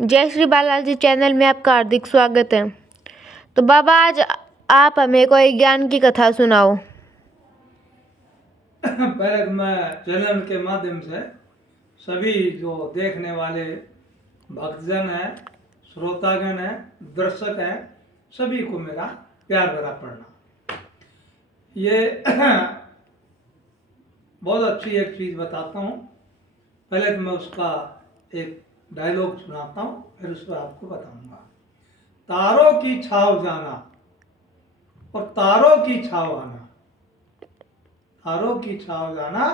जय श्री बालाजी चैनल में आपका हार्दिक स्वागत है। तो बाबा, आज आप हमें कोई ज्ञान की कथा सुनाओ। पहले तो मैं चैनल के माध्यम से सभी जो देखने वाले भक्तजन हैं, श्रोतागण हैं, दर्शक हैं, सभी को मेरा प्यार भरा प्रणाम। ये बहुत अच्छी एक चीज़ बताता हूँ। पहले तो मैं उसका एक डायलॉग सुनाता हूँ, फिर उस पर आपको बताऊंगा। तारों की छाव जाना और तारों की छाव आना, तारों की छाव जाना,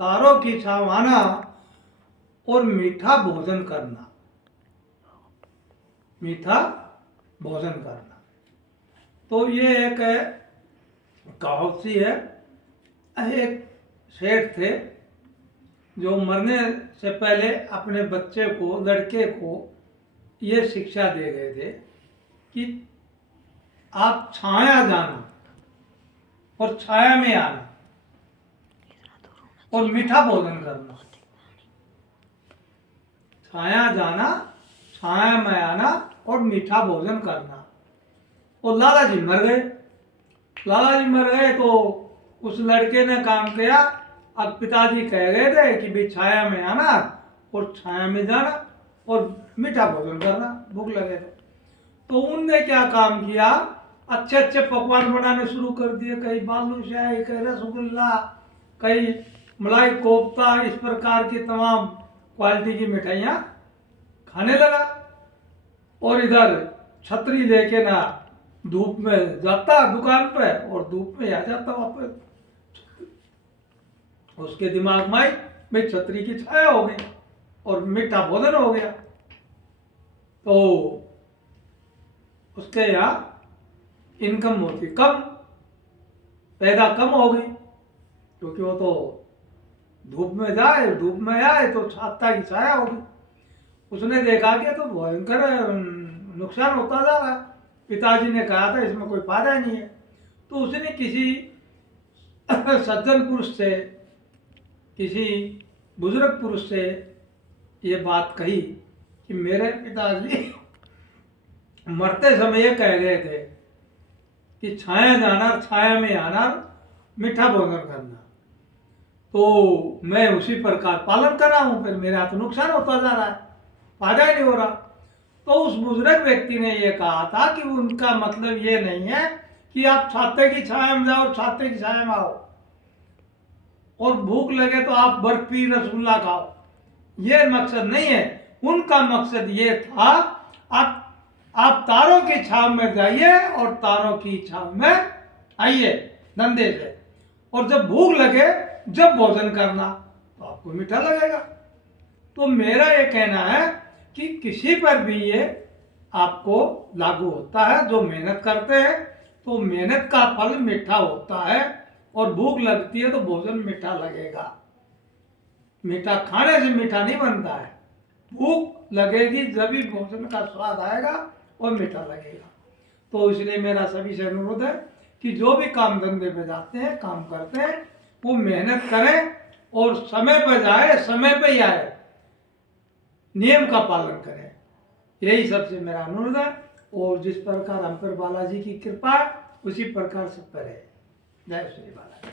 तारों की छाव आना और मीठा भोजन करना, मीठा भोजन करना। तो ये एक कहावत सी है। एक सेठ थे जो मरने से पहले अपने बच्चे को, लड़के को ये शिक्षा दे गए थे कि आप छाया जाना और छाया में आना और मीठा भोजन करना। छाया जाना, छाया में आना और मीठा भोजन करना। और लाला जी मर गए। लाला जी मर गए तो उस लड़के ने काम किया। अब पिताजी कह गए थे कि भाई छाया में आना और छाया में जाना और मीठा भोजन करना, भूख लगे तो उनने क्या काम किया, अच्छे अच्छे पकवान बनाने शुरू कर दिए। कहीं बालूशाही, कहीं रसगुल्ला, कहीं मलाई कोफ्ता, इस प्रकार की तमाम क्वालिटी की मिठाइयाँ खाने लगा। और इधर छतरी लेके ना धूप में जाता दुकान पे और धूप में आ जाता वापस। उसके दिमाग में भाई छतरी की छाया हो गई और मीठा भोजन हो गया। तो उसके यहाँ इनकम होती कम, पैदा कम हो गई, क्योंकि वो तो धूप में जाए, धूप में आए तो छाता की छाया होगी। उसने देखा कि तो भयंकर नुकसान होता जा रहा है। पिताजी ने कहा था इसमें कोई फायदा नहीं है। तो उसने किसी सज्जन पुरुष से, किसी बुजुर्ग पुरुष से ये बात कही कि मेरे पिताजी मरते समय ये कह गए थे कि छाया जाना, छाया में आना, मीठा भोजन करना। तो मैं उसी प्रकार पालन कर रहा हूँ, फिर मेरा तो नुकसान होता जा रहा है, फायदा ही नहीं हो रहा। तो उस बुजुर्ग व्यक्ति ने ये कहा था कि उनका मतलब ये नहीं है कि आप छाते की छाया में जाओ, छाते की छाया में आओ और भूख लगे तो आप बर्फी रसगुल्ला खाओ, ये मकसद नहीं है। उनका मकसद ये था आप तारों की छाव में जाइए और तारों की छाव में आइए धंधे से। और जब भूख लगे, जब भोजन करना तो आपको मीठा लगेगा। तो मेरा ये कहना है कि किसी पर भी ये आपको लागू होता है। जो मेहनत करते हैं तो मेहनत का फल मीठा होता है और भूख लगती है तो भोजन मीठा लगेगा। मीठा खाने से मीठा नहीं बनता है, भूख लगेगी जब भी भोजन का स्वाद आएगा और मीठा लगेगा। तो इसलिए मेरा सभी से अनुरोध है कि जो भी काम धंधे पे जाते हैं, काम करते हैं, वो मेहनत करें और समय पर जाए, समय पे ही आए, नियम का पालन करें। यही सबसे मेरा अनुरोध है। और जिस प्रकार हम पर बालाजी की कृपा है उसी प्रकार सब पर है। जय श्री बालाजी।